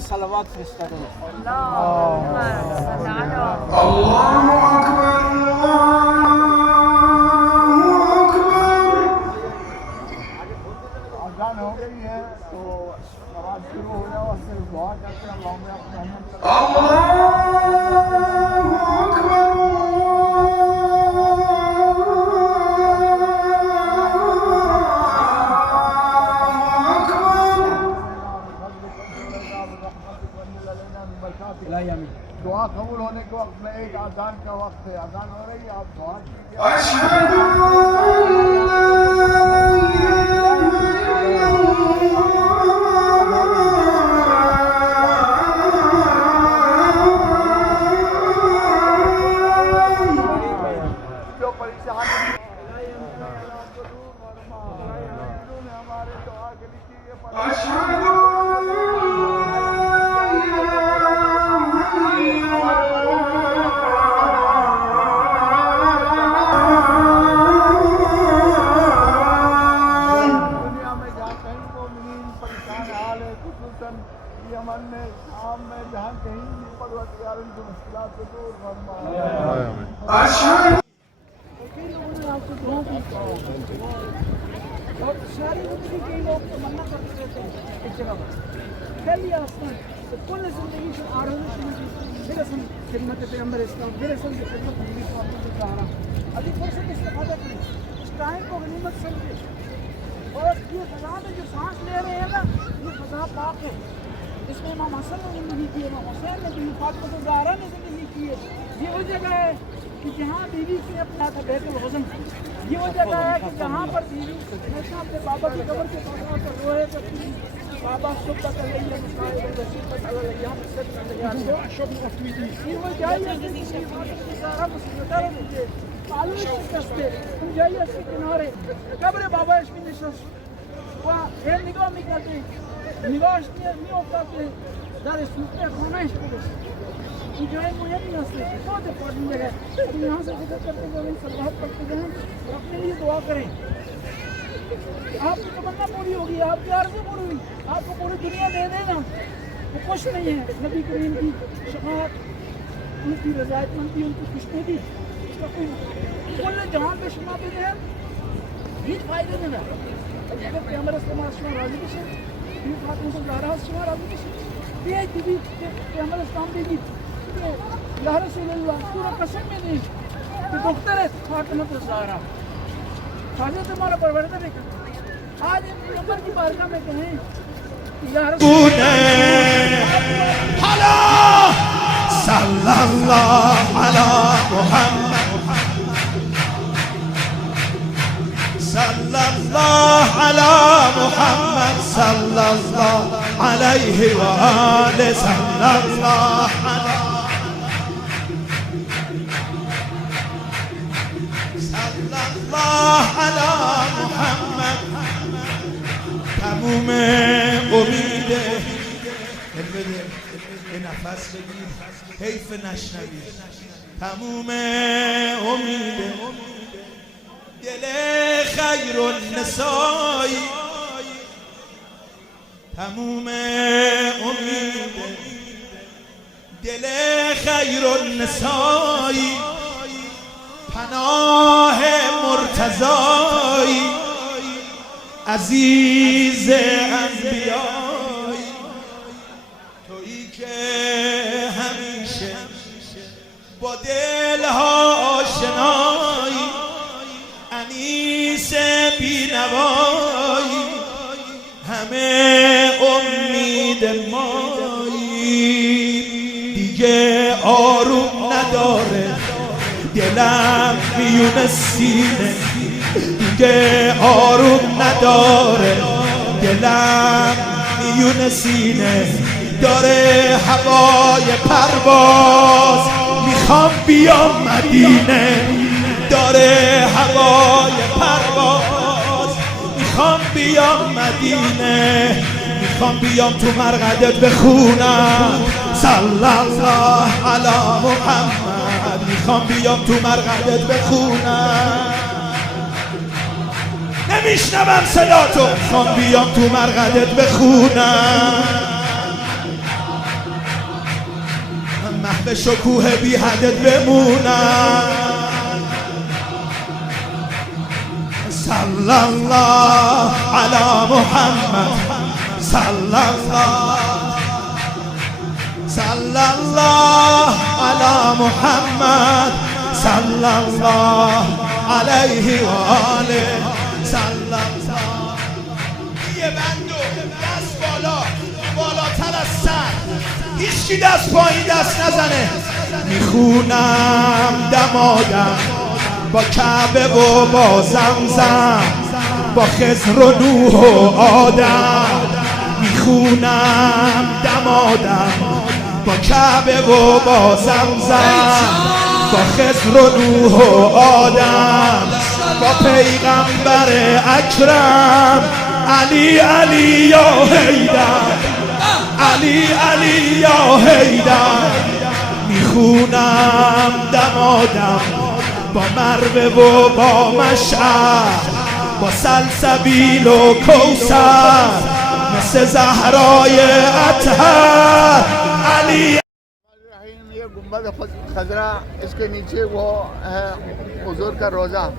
صلوات فرستاده اللهم صل علی الله اکبر اذان हो गई है तो नमाज शुरू हो गया और सिर्फ दुआ करते हैं अल्लाहुम्मा या रहमत दुआ कबूल होने के वक्त में एक अजान का वक्त है अजान हो रही है आप दुआ जो परेशान हमारे दुआ के लिए यमन में शाम में जहाँ कहीं भी परवरदिगार उनकी मुश्किलात को दूर फरमाए। और सारी जिंदगी कई लोग तमन्ना करते रहते हैं एक जगह पर पहली आसमान तो कुल जिंदगी से आरोह फिर हम खिदमत पैगंबर इस्लाम फिर हम खिदमत नबी सल्लल्लाहु अलैहि वसल्लम अभी फुर्सत इस्तेफादा करें इस टाइम को गनीमत समझे और ये फ़ज़ा में जो सांस ले रहे हैं ना ये फ़ज़ा पाक है इसमें इमाम हसन ने ज़िंदगी की है इमाम हुसैन ने भी फातिमा ज़हरा ने ज़िंदगी की है ये वो जगह है कि जहाँ बीवी से अपना था बैतुल हुज़न ये वो जगह है कि जहाँ पर बीवी हमेशा अपने बाबा की कब्र के पास पर रोए करती थी बाबा सुबह कर रही है ये वो जाइए सारा मुसीबत मुझे मालूम है रास्ते तुम जाइए इसके किनारे कब्र बाबा इसकी निशान वहाँ फिर निगाह नहीं करते निगाह नहीं होते दर सूखते खाना इसको कि जो है मुझे नहीं हंसते बहुत इंपॉर्टेंट जगह है अभी यहाँ से जिक्र करते हुए सलाहत करते हैं अपने लिए दुआ करें आपकी तमन्ना पूरी होगी आपकी आरज़ू पूरी हुई आपको पूरी दुनिया दे देना वो कुछ नहीं है नबी करीम की शफाअत उनकी रज़ामंदी उनकी खुशनुदी इसका कोई कुल जहान पे शुमा पे है ये फायदे नहीं है जब पैगंबर इस्लाम राज़ी की शेख ये फातिमा ज़हरा शुमा राज़ी की शेख ये बीबी पैगंबर इस्लाम बीबी या रसूल अल्लाह पूरा कसम में नहीं कि डॉक्टर है फातिमा ज़हरा खाने तुम्हारा परवरदिगार ने कहा आज पैगंबर की बारगाह में कहें या रसूल सल्लल्लाहु अला मुहम्मद सल्लल्लाहु अला मुहम्मद सल्लल्लाहु अलैहि व आले सल्लल्लाहु अला मुहम्मद تموم امید نفس بگیر حیف نشنوی تموم امید دل خیر النسائی تموم امید دل خیر النسائی پناه مرتضایی عزیز انبیایی تویی که همیشه با دلها آشنایی انیس بینوایی همه امید مایی دیگه آروم نداره دلم میونه سینه دیگه آروم نداره دلم میونه سینه داره هوای پرواز میخوام بیام مدینه داره هوای پرواز میخوام بیام مدینه میخوام بیام تو مرقدت بخونم صلی الله علی محمد میخوام بیام تو مرقدت بخونم نمیشنوم صدا تو میخوام بیام تو مرقدت بخونم به شکوه بی حدت بمونم. صلی الله علی محمد، صلی الله، صلی الله علی محمد، صلی الله علیه و آله، صلی الله. یه بندو دست بالا، بالاتر از سر، هیچکی دست پایین دست نزنه. میخونم دمادم با کعبه و با زمزم، با خضر و نوح و آدم. میخونم دمادم با کعبه و با زمزم، با خضر و نوح و آدم، با پیغمبر اکرم علی علی یا حیدر، علی علی یا حیدر. میخونم دمادم با مروه و با مشعر، با سلسبیل و کوثر، مثل زهرای اطهر علی. ये गुंबद खजरा, इसके नीचे वो है हुजूर का रोज़ा,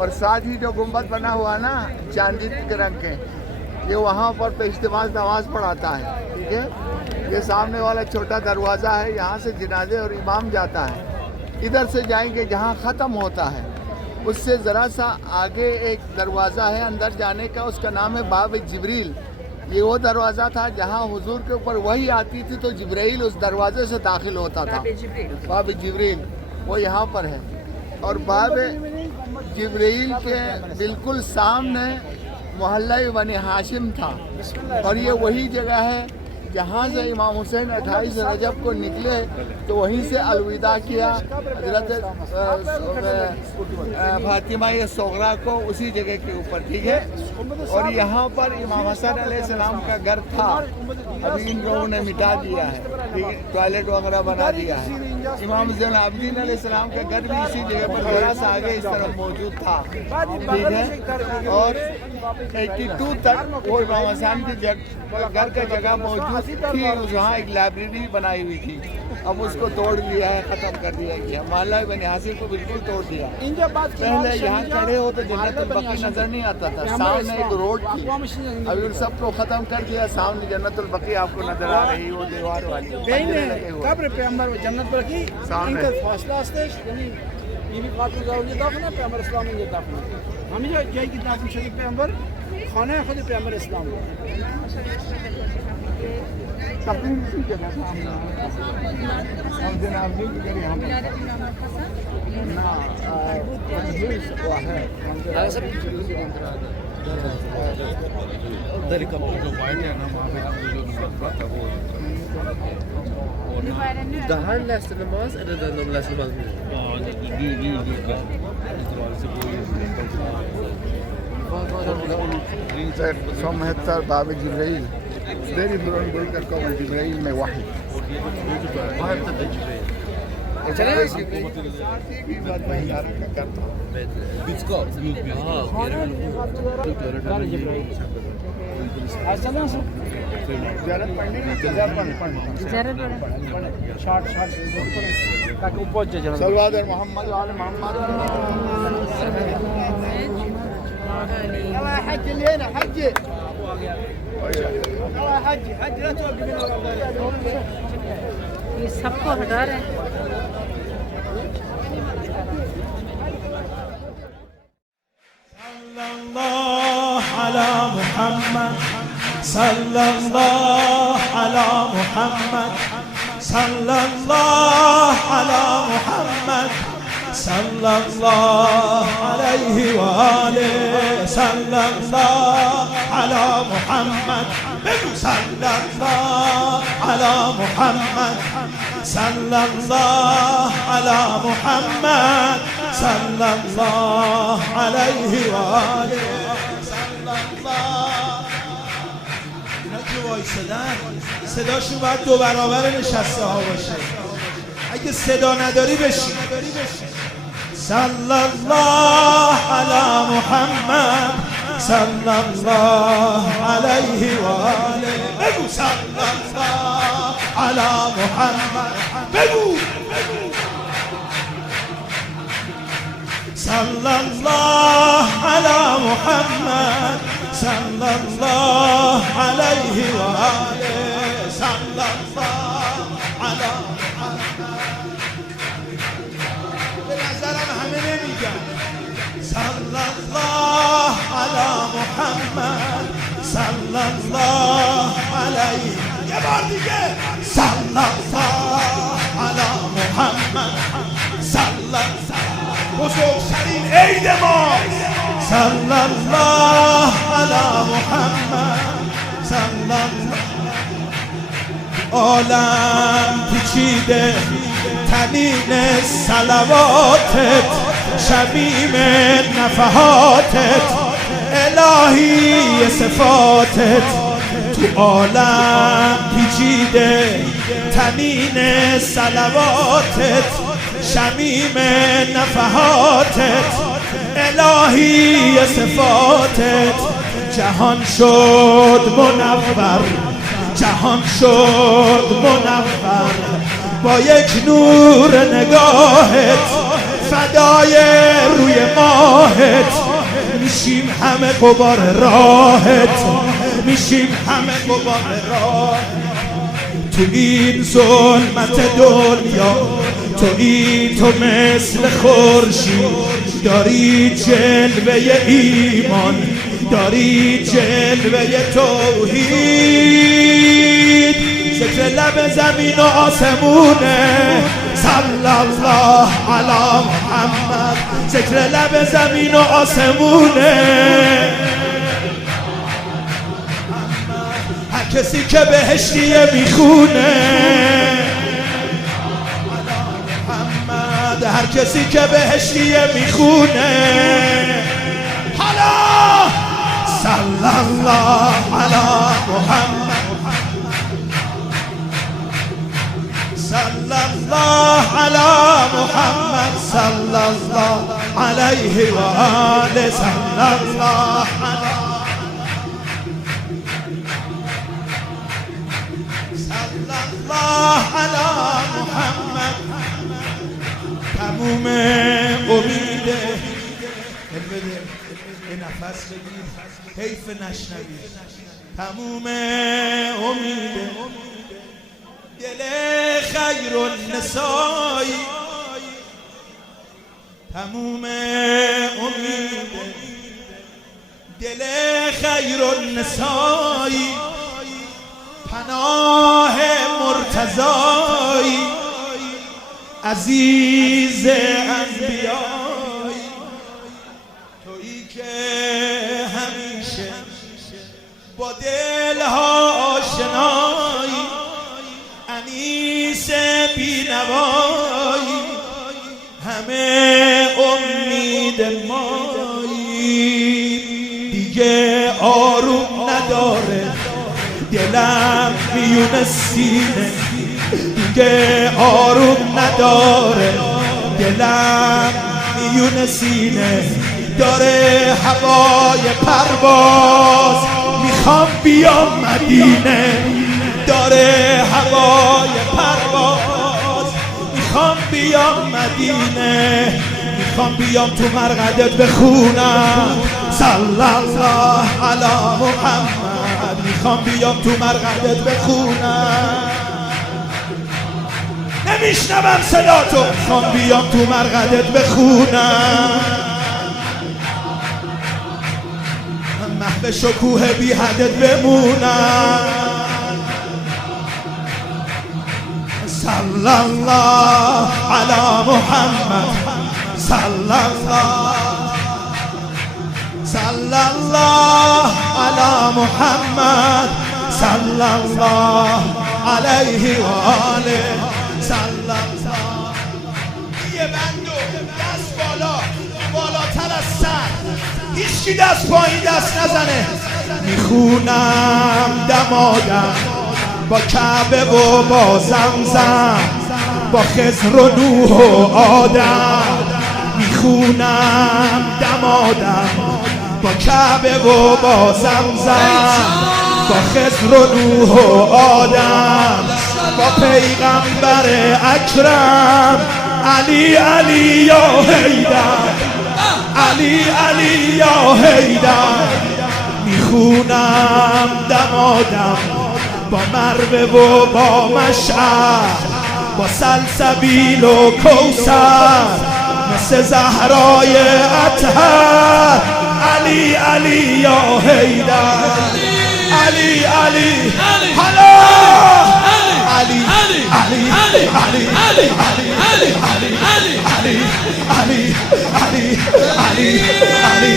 और साथ ही जो गुंबद बना हुआ ना चांदी के रंग के, ये वहाँ पर पेशतमाज नमाज पढ़ाता है। ठीक है, ये सामने वाला छोटा दरवाज़ा है, यहाँ से जनाजे और इमाम जाता है। इधर से जाएंगे जहाँ ख़त्म होता है, उससे ज़रा सा आगे एक दरवाज़ा है अंदर जाने का, उसका नाम है बाब जिब्रील। ये वो दरवाज़ा था जहाँ हुजूर के ऊपर वही आती थी तो जिब्रील उस दरवाजे से दाखिल होता था। बाब जिब्रील वो यहाँ पर है, और बाब जिब्रील के बिल्कुल सामने मोहल्ला बनी हाशिम था, और ये वही जगह है जहाँ से इमाम हुसैन 28 रजब को निकले तो वहीं से अलविदा किया हजरत फातिमा सोगरा को, उसी जगह के ऊपर। ठीक है, और यहाँ पर इमाम हसन अलैहिस्सलाम का घर था, अभी इन लोगों ने मिटा दिया है। ठीक है, टॉयलेट वगैरह बना दिया है। इमाम ज़ैनुल आबिदीन अलैहिस्सलाम का घर भी इसी जगह पर जरा सा आगे इस तरफ मौजूद था। ठीक है, और 82 तक वो इमाम हसन की घर का जगह मौजूद थी, वहाँ एक लाइब्रेरी बनाई हुई थी। अब उसको तोड़ लिया है, ख़त्म कर दिया गया। मोहल्ला बनी हाशिम को बिल्कुल तोड़ दिया। पहले यहाँ खड़े हो तो जन्नतुल बकी नज़र नहीं आता था, सामने एक रोड थी, अभी उन सबको ख़त्म कर दिया। सामने जन्नतुल बकी आपको नज़र आ रही है, वो दीवार वाली कब्र पैगंबर जन्नत बकी इनका फासला हस्तش یعنی بیبی فاطمه زهرا اینجا دفنه، پیامبر اسلام اینجا دفنه. همینجا جایی که دفن شده پیامبر خانه خود پیامبر اسلام بود. تقریبا اسی جگہ تھا. हम जनाब जी के घर यहाँ पर ना मंदिर हुआ है उधर ही कपड़े जो वाइट है ना, वहाँ पे जो वो Daha letzte Namaz oder dann noch letzte Namaz? सोमहत्तर बाब जिब्रील देरी बुरन बोल कर कौम जिब्रील में वही ज़रूरत पड़ने में शॉर्ट ताकि ऊपर जा जरा सल्लल्लाहु अलैहि मोहम्मद वाले मोहम्मद حج اللي هنا حج حج حج لا توقف ये सबको हटा रहे हैं. الله على محمد، صلى الله على محمد، صلى الله على محمد، صلى الله عليه وآله، صلى الله على محمد، صلى الله على محمد، صلى الله على محمد، صلى الله عليه وآله، صلى الله. اینا که وایسادن صداشون باید 2 برابر نشسته ها باشه. اگه صدا نداری بشین. صلى الله على محمد، صلى الله عليه وآله، صلى الله على محمد. بگو صلی الله علی محمد صلی الله علیه و آله صلی الله علی محمد. به نظرم همه نمیگن صلی الله علی محمد صلی الله علیه. یه بار دیگه صلی الله علی محمد صلی الله. بزرگترین عید ما صلی الله علی محمد صلی الله. عالم پیچیده تنین صلواتت شمیم نفحاتت الهی صفاتت. تو عالم پیچیده تنین صلواتت شمیم نفحاتت الهی صفاتت. جهان شد منور جهان شد منور با یک نور نگاهت فدای روی ماهت. میشیم همه غبار راهت میشیم همه غبار راهت. تو این ظلمت دنیا تو مثل خورشید داری جلوه ایمان داری جلوه توحید. ذکر لب زمین و آسمونه صلی الله علی محمد. ذکر لب زمین و آسمونه. هر کسی که بهشتیه میخونه هر کسی که بهشتیه میخونه. حالا صلی الله علی محمد صلی الله علی محمد صلی الله علیه و آله صلی الله علی صلی الله علی محمد. تموم امیده یه نفس بگیر حیف نشنوی. تموم امیده دل خیر النسایی. تموم امیده دل خیر النسایی. پناه مرتضایی عزیز انبیایی. تویی که همیشه با دلها آشنایی انیس بینوایی همه امید مایی. دیگه آروم نداره دلم میون سینه دیگه آروم نداره دلم میون سینه. داره هوای پرواز میخوام بیام مدینه. داره هوای پرواز میخوام بیام مدینه. میخوام بیام تو مرقدت بخونم صلی الله علی محمد. میخوام بیام تو مرقدت بخونم نمیشنوم صدا تو. میخوام بیام تو مرقدت بخونم محو شکوه بی حدت بمونم. صلی الله علی محمد صلی الله صلی الله علی محمد صلی الله علیه و آله صلی الله. یه بندو دست بالا بالاتر از سر هیچکی دست پایین دست نزنه. میخونم دمادم با کعبه و با زمزم با خضر و نوح و آدم. میخونم دمادم با کعبه و با زمزم با خضر و نوح و آدم. با پیغمبر اکرم علی علی یا حیدر علی علی یا حیدر میخونم دمادم با مروه و با مشعر با سلسبیل و کوثر مثل زهرای اطهر علی علی یا حیدر علی علی حالا علی علی علی علی علی علی علی علی علی علی علی علی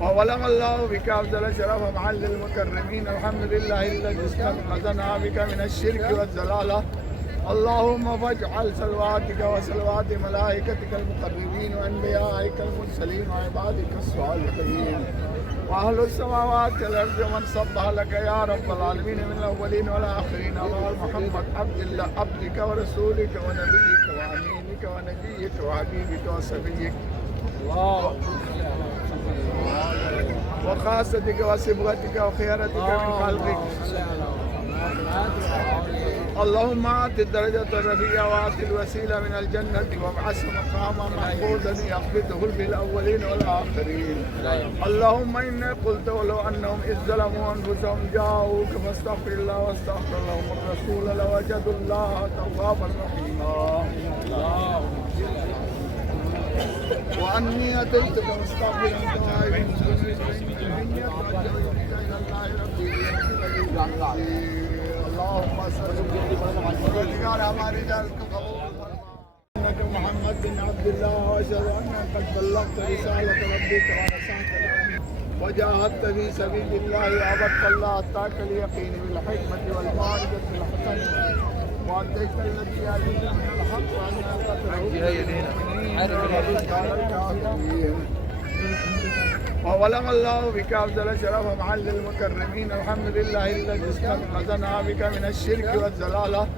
وولم الله بك أفضل شرف معل المكرمين الحمد لله الذي استنقذنا بك من الشرك والضلالة اللهم فاجعل صلواتك وصلوات ملائكتك المقربين وأنبيائك المرسلين وعبادك الصالحين وأهل السماوات والأرض ومن صبح لك يا رب العالمين من الأولين والآخرين على محمد عبدك ورسولك ونبيك وأمينك ونبيك وحبيبك وصفيك وخاصتك وصبغتك وخيرتك من خلقك اللهم آت الدرجة الرفيعة وآت الوسيلة من الجنة وابعثه مقاما محمودا يقبضه بالأولين والآخرين اللهم إني قلت ولو أنهم إذ ظلموا أنفسهم جاءوك فاستغفر الله واستغفر لهم الرسول لوجدوا الله توابا رحيما وأني أتيتك مستغفرا تائبا إني أتوجه إلى الله ربي اللهم صل وسلم हमारी जान को कबूल محمد بن عبد الله وأشهد أنك قد بلغت رسالة ربك ونصحت وجاهدت في سبيل الله وعبدت الله حتى اليقين بالحكمة والموعظة الحسنة وأنت الذي يعلم من الحق وولم الله بك أفضل شرف معل المكرمين الحمد لله الذي استنقذنا بك من الشرك والضلالة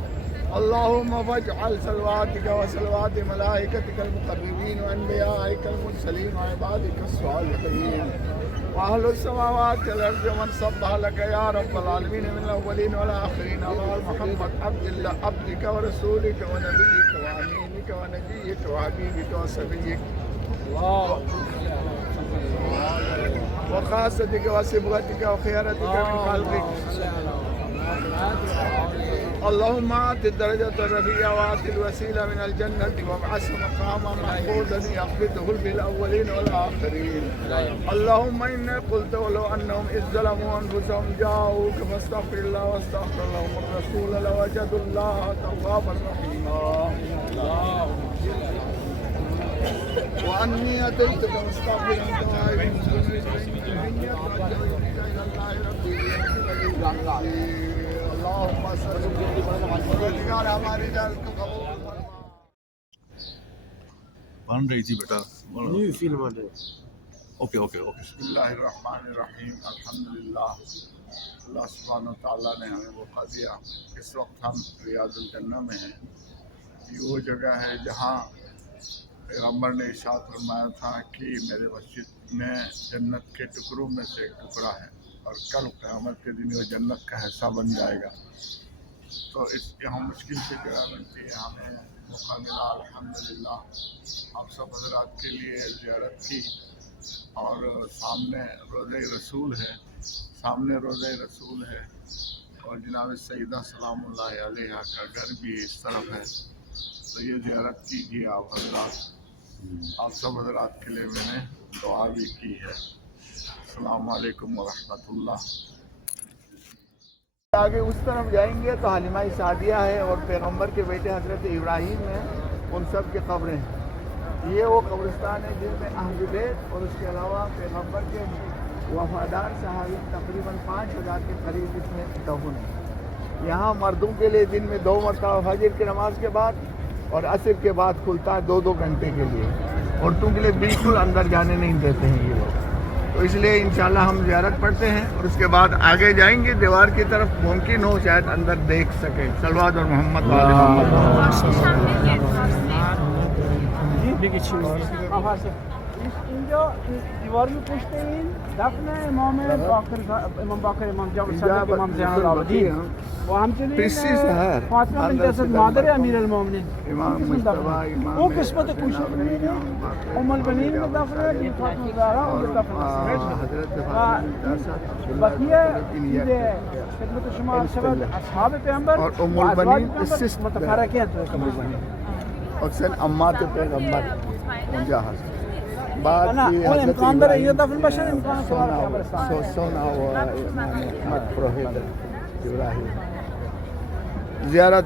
اللهم فاجعل صلواتك وصلوات ملائكتك المقربين وأنبيائك المرسلين وعبادك الصالحين وأهل السماوات والأرض ومن صبح لك يا رب العالمين من الأولين والآخرين على محمد عبدك ورسولك ونبيك وأمينك ونبيك وحبيبك وصفيك وخاصتك وصبغتك وخيرتك من خلقك اللهم آت الدرجة الرفيعة وآت الوسيلة من الجنة وابعثه مقاما محمودا يقبضه بالأولين والآخرين اللهم إني قلت ولو أنهم إذ ظلموا أنفسهم جاءوك فاستغفر الله واستغفر لهم الرسول لوجدوا الله توابا رحيما وأني أتيتك مستغفرا تائبا إني أتوجه إلى الله ربي اللهم صل وسلم हमारी जान को कबूल बन रही थी बेटा न्यू फिल्म है ओके ओके ओके बिस्मिल्लाहिर्रहमानिर्रहीम अल्हम्दुलिल्लाह अल्लाह सुब्हानहू व तआला ने हमें मौका दिया। इस वक्त हम रियाजुल जन्नह में हैं। ये वो जगह है जहाँ पैगम्बर ने इरशाद फरमाया था कि मेरे मस्जिद में जन्नत के टुकड़ों में से एक टुकड़ा है और कल क़यामत के दिन वो जन्नत का हिस्सा बन जाएगा। तो इस यहाँ मुश्किल से जगह मिलती है, हमें मौका मिला अल्हम्दुलिल्लाह। आप सब हज़रात के लिए ज़ियारत की और सामने रोज़े रसूल है, और जनाब सईदा सलामुल्लाह अलैहा का घर भी इस तरफ है। तो ये ज़ियारत कीजिए आप हज़रात। आप सब हज़रात के लिए मैंने दुआ भी की है। अस्सलामु अलैकुम व रहमतुल्लाह। आगे उस तरफ जाएंगे तो हलीमा सादिया है और पैगम्बर के बेटे हज़रत इब्राहीम हैं, उन सब की क़ब्रें हैं। ये वो कब्रिस्तान है जिसमें अहले बैत और उसके अलावा पैगंबर के वफादार सहाबी तकरीबन 5000 के करीब इसमें दफन है। यहाँ मर्दों के लिए दिन में 2 मरतबा फजर की नमाज के बाद और असर के बाद खुलता है 2-2 घंटे के लिए। औरतों के लिए बिल्कुल अंदर जाने नहीं देते हैं ये लोग। तो इसलिए इंशाल्लाह हम ज़ियारत पढ़ते हैं और उसके बाद आगे जाएंगे दीवार की तरफ, मुमकिन हो शायद अंदर देख सकें। सलवात और मोहम्मद वाले اینجا دیوار رو پشت این دفن امام باقر، امام باقر، امام جعفر صادق، امام زین العابدین و همچنین فاطمه بنت اسد مادر امیرالمومنین اون قسمت کوشش ام البنین में दफन है कि फातिमा ज़हरा उनके दफन है। बकिया ये खिदमत शुमा शबद असहाब पैगंबर और उम البنین मुतफरक हैं तो कबूल बने अक्सर अम्मा के पैगंबर उनका بعد اون امکان داره یه دفعه بشه امکان سوال زیارت